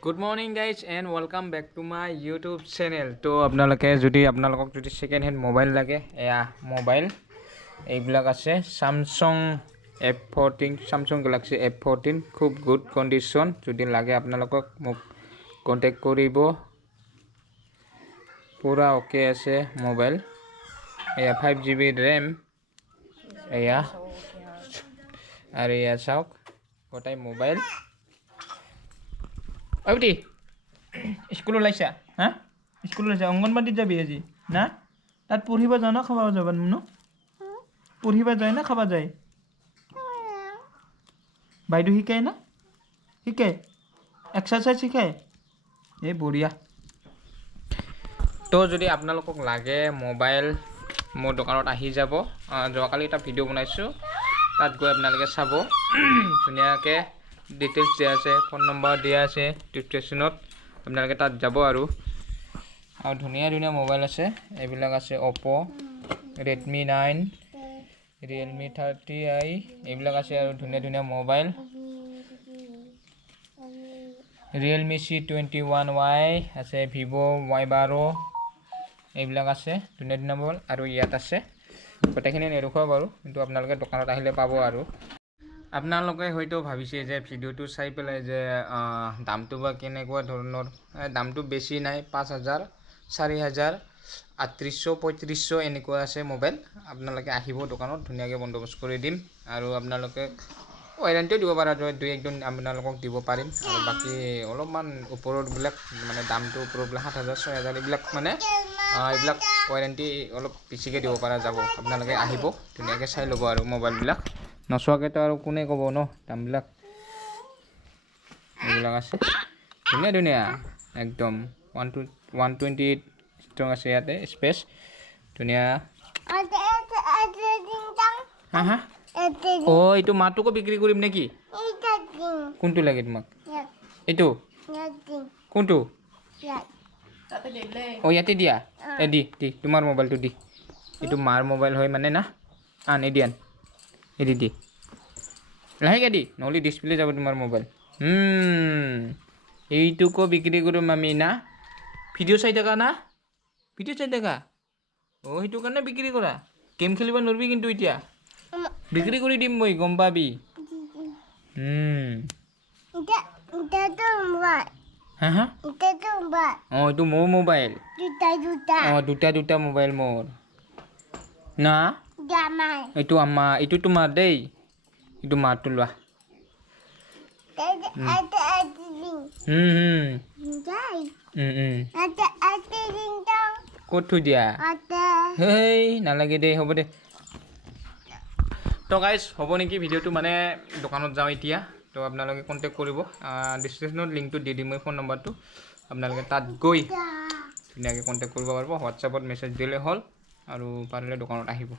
Good morning guys and welcome back to my YouTube channel. তো আপোনালোকে যদি আপোনালোকক যদি সেকেন্ড হ্যান্ড মোবাইল লাগে এয়া মোবাইল এইবিলাক আছে Samsung F14 Samsung Galaxy F14 খুব গুড কন্ডিশন যদি লাগে আপোনালোকক মোক কন্টাক্ট কৰিব পুরা ওকে আছে মোবাইল এয়া 5GB RAM এয়া আর এয়া চাওক গোটাই mobile Abdi, sekolah laisa, ha? Sekolah laisa, anganwadi যাবি আজি, না? তাত পঢ়িব যাও না খাবা যাবা নো? পঢ়িব যায় না খাবা যায়? বাইদু শিকায় না? শিকায়? এক্সারসাইজ শিকায়? এই বঢ়িয়া। তো যদি আপোনালোকক লাগে মোবাইল মোৰ দোকানত আহি যাব যোৱাকালি এটা ভিডিও বনাইছো তাত গৈ আপোনালোকে চাব ধুনীয়াকে ডিটেইলছ দিয়া আছে ফোন নম্বৰ দিয়া আছে ডিসক্ৰিপচনত আপোনালোকে তাত যাব আৰু ধুনীয়া ধুনীয়া মোবাইল আছে এইবিলাক আছে Oppo Redmi 9 Realme 30i এইবিলাক আছে আৰু ধুনীয়া ধুনীয়া মোবাইল Realme C21y আছে Vivo Y12 এইবিলাক আছে ধুনীয়া ধুনীয়া মোবাইল আৰু ইয়াত আছে গোটেইখিনি নেৰুখোৱা বাৰু কিন্তু আপোনালোকে দোকানত আহিলে পাব আৰু আপোনালোকে হয়তো ভাবিছে যে ভিডিওটো চাই পেলাই যে দামটো বা কেনেকুৱা ধৰণৰ দামটো বেছি নাই 5000 4000 3800 3500 এনেকুৱা আছে মোবাইল আপোনালোকে আহিব দোকানত ধুনীয়াকৈ বন্দবস্ত কৰি দিম আৰু আপোনালোকে ওয়াৰেণ্টিও দিব পাৰা দুই একদিন আপোনালোকক দিব পাৰিম আৰু বাকি অলপমান ওপৰৰ বিলাক মানে দামটো ওপৰৰ 7000 6000 এইবিলাক মানে এইবিলাক ওয়াৰেণ্টি অলপ বেছিকৈ দিব পাৰা যাব আপোনালোকে আহিব ধুনীয়াকৈ চাই ল'ব আৰু মোবাইল বিলাক নচোৱাকৈ তো আৰু কোনে ক'ব ন দামবিলাক এইবিলাক আছে ধুনীয়া ধুনীয়া একদম 128 ষ্ট্ৰং আছে ইয়াতে স্পেচ ধুনীয়া হা হা ও এইটো মাটোকো বিক্ৰী কৰিম নেকি কোনটো লাগে তোমাক এইটো কোনটো ও ইয়াতে দিয়া দি তোমাৰ মোবাইলটো দি এইটো মাৰ মোবাইল হয় মানে না আন এদিয়ান এদি দি লাহেকে দি নহলে ডিসপ্লে যাব তোমাৰ মোবাইল এইটুকো বিক্ৰী কৰিম আমি না ভিডিও চাই থাকা না ভিডিও চাই থাকা ও সেইটো কাৰণে বিক্ৰী কৰা গেম খেলিব নৰবি কিন্তু এতিয়া বিক্ৰী কৰি দিম মই গম পাবি হা হা এইটো মোৰ মোবাইল দুটা মোবাইল মোৰ না এইটো আমাৰ এইটো তোমাৰ দেই এইটো মাৰটো লোৱা ক'ত থৈ দিয়া হেই নালাগে দেই হ'ব দে তো গাইজ হ'ব নেকি ভিডিওটো মানে দোকানত যাওঁ এতিয়া তো আপোনালোকে কণ্টেক্ট কৰিব ডিসক্ৰিপচনত লিংকটো দি দিম মই ফোন নম্বৰটো আপোনালোকে তাত গৈ ধুনীয়াকৈ কণ্টেক্ট কৰিব পাৰিব হোৱাটছআপত মেছেজ দিলে হ'ল আৰু পাৰিলে দোকানত আহিব